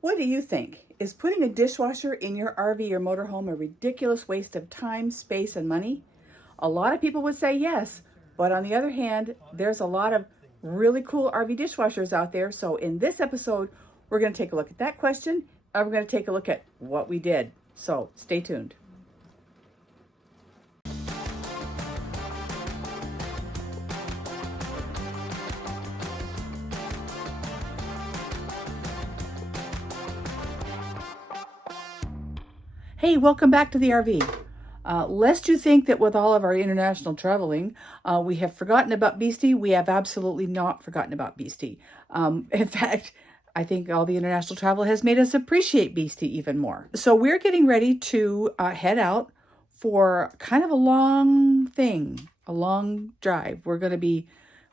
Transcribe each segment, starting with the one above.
What do you think? Is putting a dishwasher in your RV or motorhome a ridiculous waste of time, space, and money? A lot of people would say yes, but on the other hand, there's a lot of really cool RV dishwashers out there. So in this episode, we're going to take a look at that question, and we're going to take a look at what we did. So stay tuned. Hey, welcome back to the RV. Lest you think that with all of our international traveling, we have forgotten about Beastie, we have absolutely not forgotten about Beastie. In fact, I think all the international travel has made us appreciate Beastie even more. So we're getting ready to head out for kind of a long thing, a long drive. We're gonna be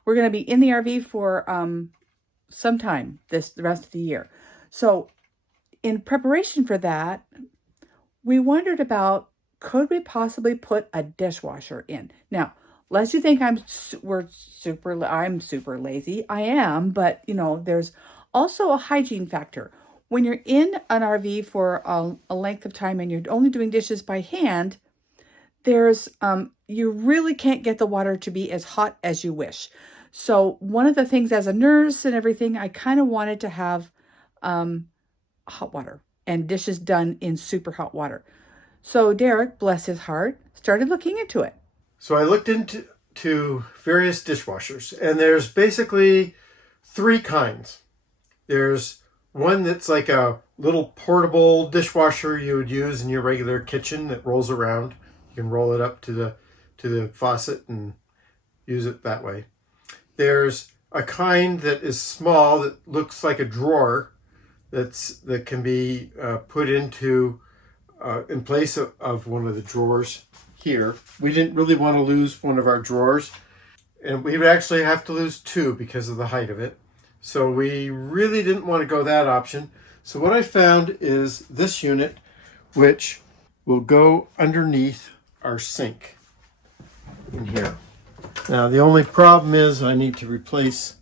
in the RV for some time the rest of the year. So in preparation for that, we wondered about, could we possibly put a dishwasher in? Now, lest you think I'm super lazy. I am, but there's also a hygiene factor. When you're in an RV for a length of time and you're only doing dishes by hand, there's you really can't get the water to be as hot as you wish. So one of the things, as a nurse and everything, I kind of wanted to have hot water and dishes done in super hot water. So Derek, bless his heart, started looking into it. So I looked into various dishwashers, and there's basically three kinds. There's one that's like a little portable dishwasher you would use in your regular kitchen that rolls around. You can roll it up to the faucet and use it that way. There's a kind that is small that looks like a drawer that can be put into in place of one of the drawers here. We didn't really want to lose one of our drawers, and we would actually have to lose two because of the height of it. So we really didn't want to go that option. So what I found is this unit, which will go underneath our sink in here. Now the only problem is I need to replace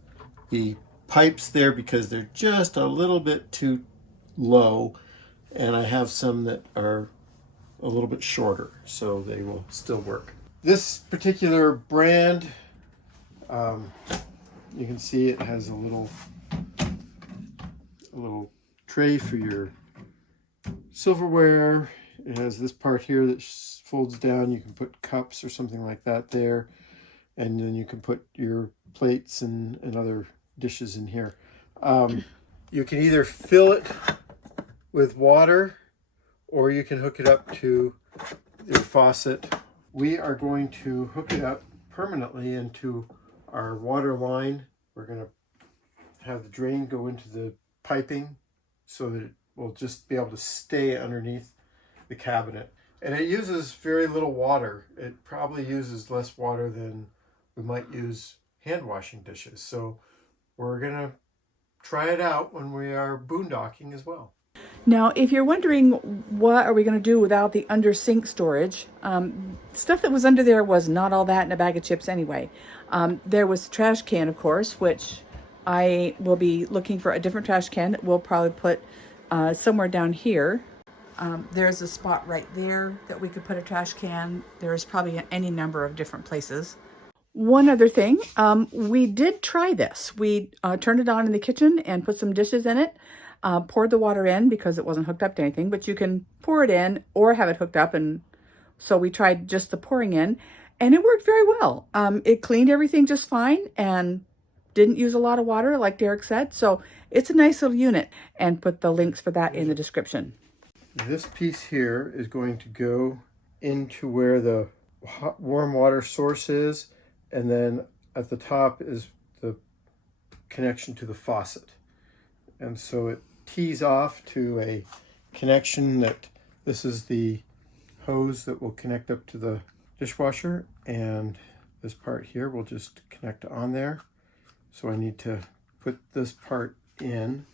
the pipes there because they're just a little bit too low, and I have some that are a little bit shorter, so they will still work. This particular brand, you can see it has a little tray for your silverware. It has this part here that folds down. You can put cups or something like that there, and then you can put your plates and other dishes in here. You can either fill it with water, or you can hook it up to your faucet. We are going to hook it up permanently into our water line. We're going to have the drain go into the piping so that it will just be able to stay underneath the cabinet. And it uses very little water. It probably uses less water than we might use hand washing dishes. So we're going to try it out when we are boondocking as well. Now, if you're wondering what are we going to do without the under sink storage, stuff that was under there was not all that in a bag of chips anyway. There was a trash can, of course, which I will be looking for a different trash can that we'll probably put somewhere down here. There's a spot right there that we could put a trash can. There's probably any number of different places. One other thing, we did try this. We turned it on in the kitchen and put some dishes in it. Poured the water in because it wasn't hooked up to anything, but you can pour it in or have it hooked up. And so we tried just the pouring in, and it worked very well. It cleaned everything just fine and didn't use a lot of water, like Derek said. So it's a nice little unit, and put the links for that in the description. This piece here is going to go into where the hot, warm water source is, and then at the top is the connection to the faucet. And so it tees off to a connection that this is the hose that will connect up to the dishwasher, and this part here will just connect on there. So I need to put this part in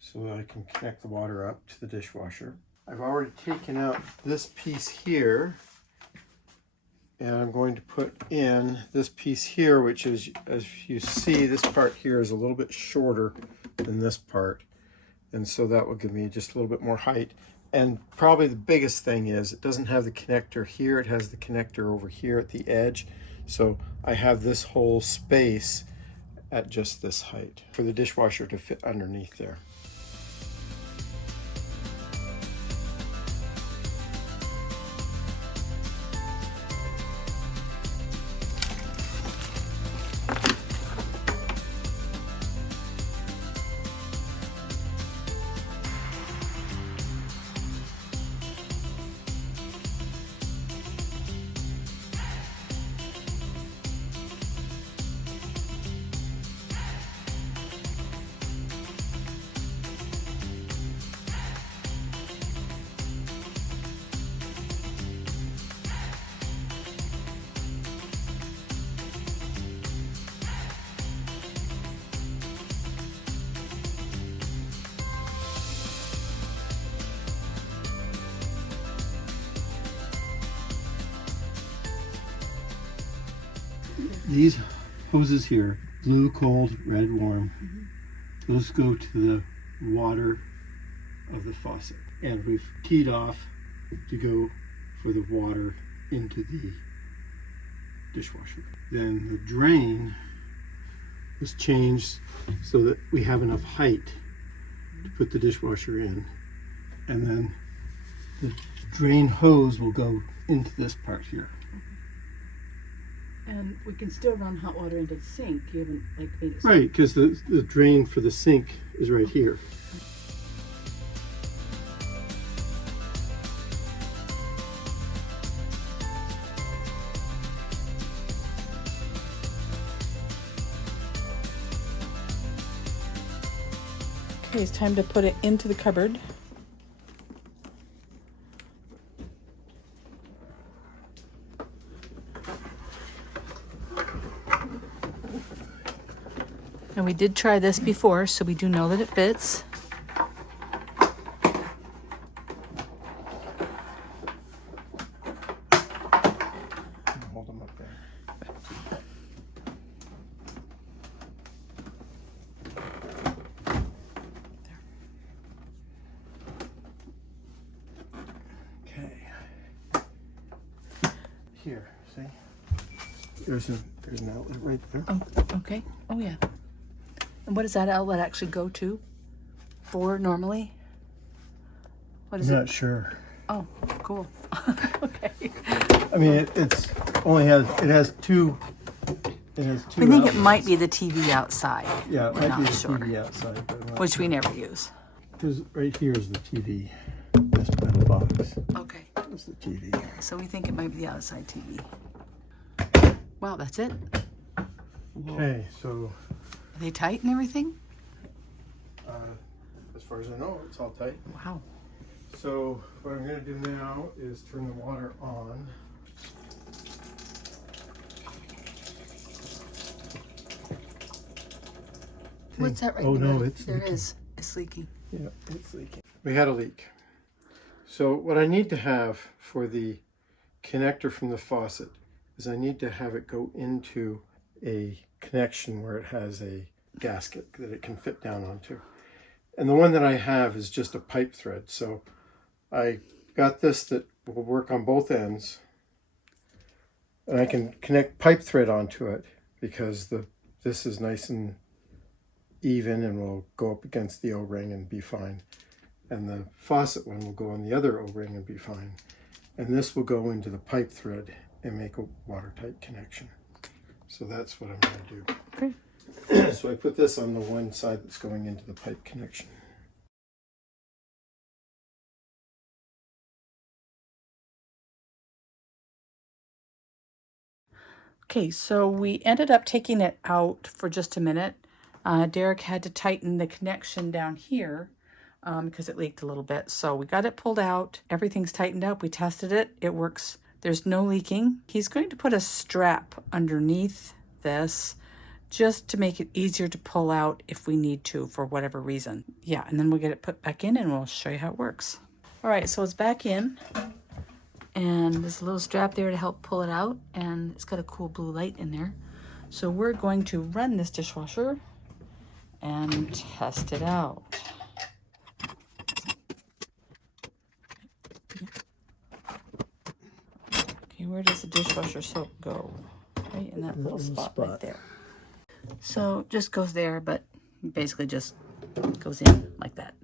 so that I can connect the water up to the dishwasher. I've already taken out this piece here, and I'm going to put in this piece here, which is, as you see, this part here is a little bit shorter than this part. And so that will give me just a little bit more height. And probably the biggest thing is it doesn't have the connector here. It has the connector over here at the edge. So I have this whole space at just this height for the dishwasher to fit underneath there. These hoses here, blue cold, red warm, those go to the water of the faucet. And we've teed off to go for the water into the dishwasher. Then the drain was changed so that we have enough height to put the dishwasher in. And then the drain hose will go into this part here. And we can still run hot water into the sink. You haven't made it. Right, because the drain for the sink is right here. Okay, it's time to put it into the cupboard. And we did try this before, so we do know that it fits. Hold them up there. Okay. Here, see? There's an outlet right there. Oh, okay. Oh, yeah. And what does that outlet actually go to for normally? What is I'm it? not sure. Oh, cool. Okay. I mean, it has two. It has two. We think outlets. it might be the TV outside. Yeah, it We're might not be the sure. TV outside, but I'm not Which sure. we never use. Because right here is the TV. This metal box Okay. is the TV. So we think it might be the outside TV. Wow, that's it? Okay, so Are they tight and everything? as far as I know, it's all tight. Wow. So what I'm going to do now is turn the water on. What's that right Oh there? no, it's There leaking. is. It's leaking. Yeah, it's leaking. We had a leak. So what I need to have for the connector from the faucet is I need to have it go into a connection where it has a gasket that it can fit down onto. And the one that I have is just a pipe thread. So I got this that will work on both ends. And I can connect pipe thread onto it because this is nice and even and will go up against the O-ring and be fine. And the faucet one will go on the other O-ring and be fine. And this will go into the pipe thread and make a watertight connection. So that's what I'm going to do. Okay. So I put this on the one side that's going into the pipe connection. Okay, so we ended up taking it out for just a minute. Derek had to tighten the connection down here because it leaked a little bit. So we got it pulled out. Everything's tightened up. We tested it. It works. There's no leaking. He's going to put a strap underneath this just to make it easier to pull out if we need to for whatever reason. Yeah, and then we'll get it put back in and we'll show you how it works. All right, so it's back in. And there's a little strap there to help pull it out. And it's got a cool blue light in there. So we're going to run this dishwasher and test it out. where does the dishwasher soap go? Right in that little spot right there. So just goes there, but basically just goes in like that.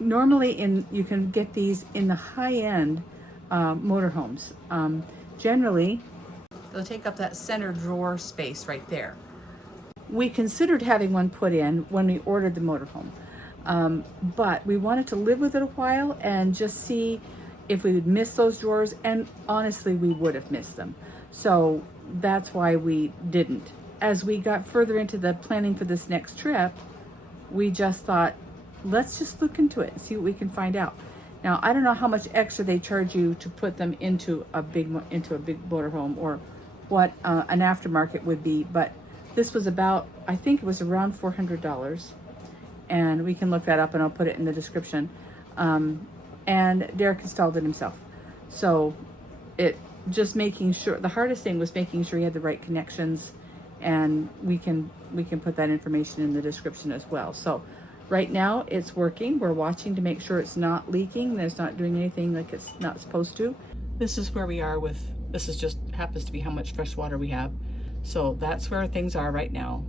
Normally you can get these in the high-end motorhomes. Generally, they'll take up that center drawer space right there. We considered having one put in when we ordered the motorhome, but we wanted to live with it a while and just see if we would miss those drawers, and honestly, we would have missed them. So that's why we didn't. As we got further into the planning for this next trip, we just thought, let's just look into it and see what we can find out. Now, I don't know how much extra they charge you to put them into a big motorhome, or what an aftermarket would be, but this was about, I think it was around $400, and we can look that up and I'll put it in the description. And Derek installed it himself. So it just making sure, the hardest thing was making sure he had the right connections, and we can put that information in the description as well. So right now it's working. We're watching to make sure it's not leaking, that it's not doing anything like it's not supposed to. This is where we are with, this is just happens to be how much fresh water we have. So that's where things are right now.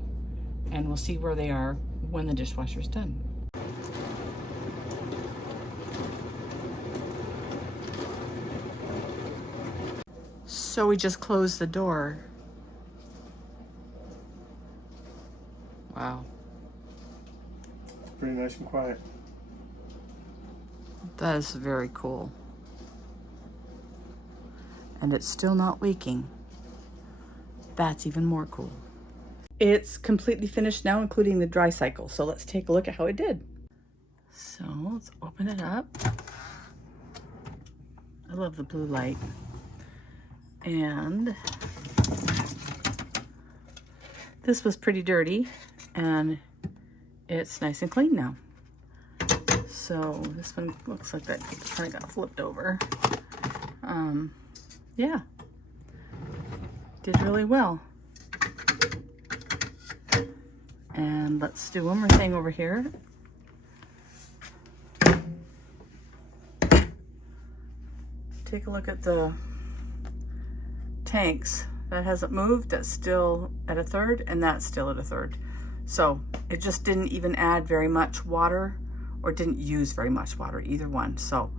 And we'll see where they are when the dishwasher's done. So we just closed the door. Wow. Pretty nice and quiet. That is very cool. And it's still not leaking. That's even more cool. It's completely finished now, including the dry cycle. So let's take a look at how it did. So let's open it up. I love the blue light. And this was pretty dirty, and it's nice and clean now. So this one looks like that kind of got flipped over. Yeah, did really well. And let's do one more thing over here. Take a look at the tanks. That hasn't moved. That's still at 1/3, and that's still at 1/3. So it just didn't even add very much water, or didn't use very much water, either one. So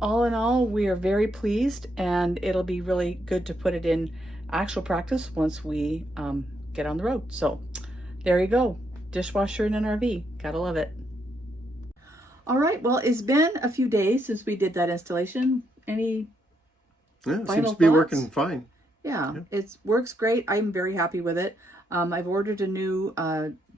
all in all, we are very pleased, and it'll be really good to put it in actual practice once we get on the road. So there you go, dishwasher in an RV. Gotta love it. All right, well, it's been a few days since we did that installation. Any Yeah, it final seems to be thoughts? working fine. Yeah, it works great. I'm very happy with it. I've ordered a new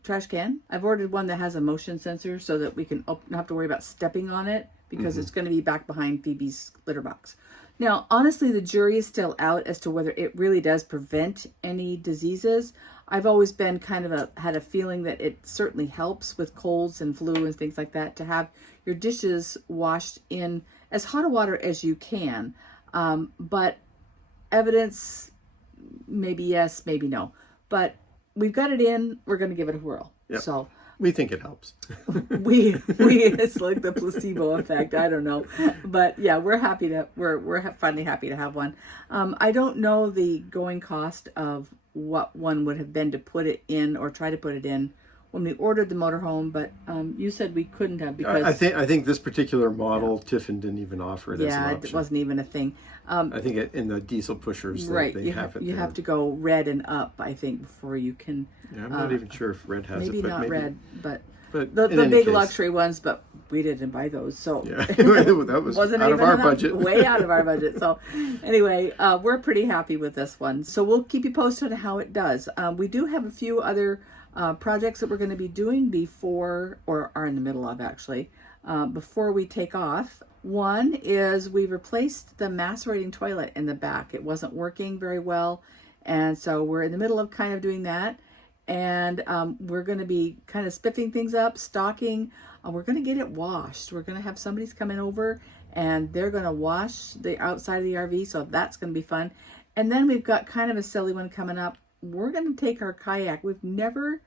trash can. I've ordered one that has a motion sensor so that we can not have to worry about stepping on it, because it's going to be back behind Phoebe's litter box. Now, honestly, the jury is still out as to whether it really does prevent any diseases. I've always been kind of had a feeling that it certainly helps with colds and flu and things like that, to have your dishes washed in as hot a water as you can. But evidence, maybe yes, maybe no. But we've got it in. We're going to give it a whirl. Yep. So we think it helps. we it's like the placebo effect. I don't know, but yeah, we're happy to we're finally happy to have one. I don't know the going cost of what one would have been to put it in, or try to put it in, when we ordered the motorhome, but you said we couldn't have, because I think this particular model, Tiffin didn't even offer it as an option. it wasn't even a thing. I think in the diesel pushers, Right, they you have it. have to go red and up, I think, before you can. Yeah, I'm not even sure if red has Maybe it, but not maybe red, but But the in any big case, luxury ones. But we didn't buy those, so yeah, that was wasn't out of even our enough, budget. way out of our budget. So anyway, we're pretty happy with this one. So we'll keep you posted on how it does. We do have a few other projects that we're going to be doing before, or are in the middle of actually, before we take off. One is we replaced the macerating toilet in the back. It wasn't working very well, and so we're in the middle of kind of doing that. and we're going to be kind of spiffing things up, stocking. We're going to get it washed. We're going to have somebody's coming over, and they're going to wash the outside of the RV, so that's going to be fun. And then we've got kind of a silly one coming up. We're going to take our kayak. We've never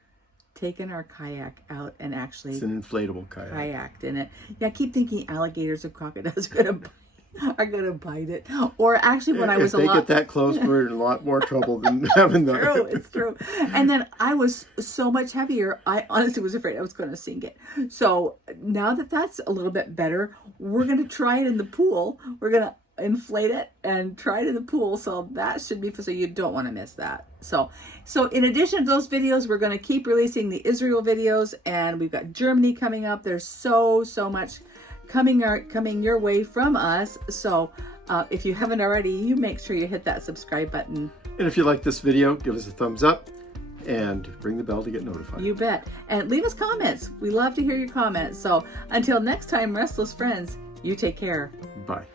taken our kayak out and actually... It's an inflatable kayak. Kayaked in it. Yeah, I keep thinking alligators and crocodiles are gonna bite it. Or actually, when I was if they get that close, we're in a lot more trouble than having that. True, it's true. And then I was so much heavier, I honestly was afraid I was going to sink it. So now that that's a little bit better, we're going to try it in the pool. We're going to inflate it and try it in the pool. So that should be, so you don't want to miss that. So in addition to those videos, we're going to keep releasing the Israel videos, and we've got Germany coming up. There's so much coming your way from us. So if you haven't already, you make sure you hit that subscribe button. And if you like this video, give us a thumbs up and ring the bell to get notified. You bet. And leave us comments. We love to hear your comments. So until next time, Restless friends, you take care. Bye.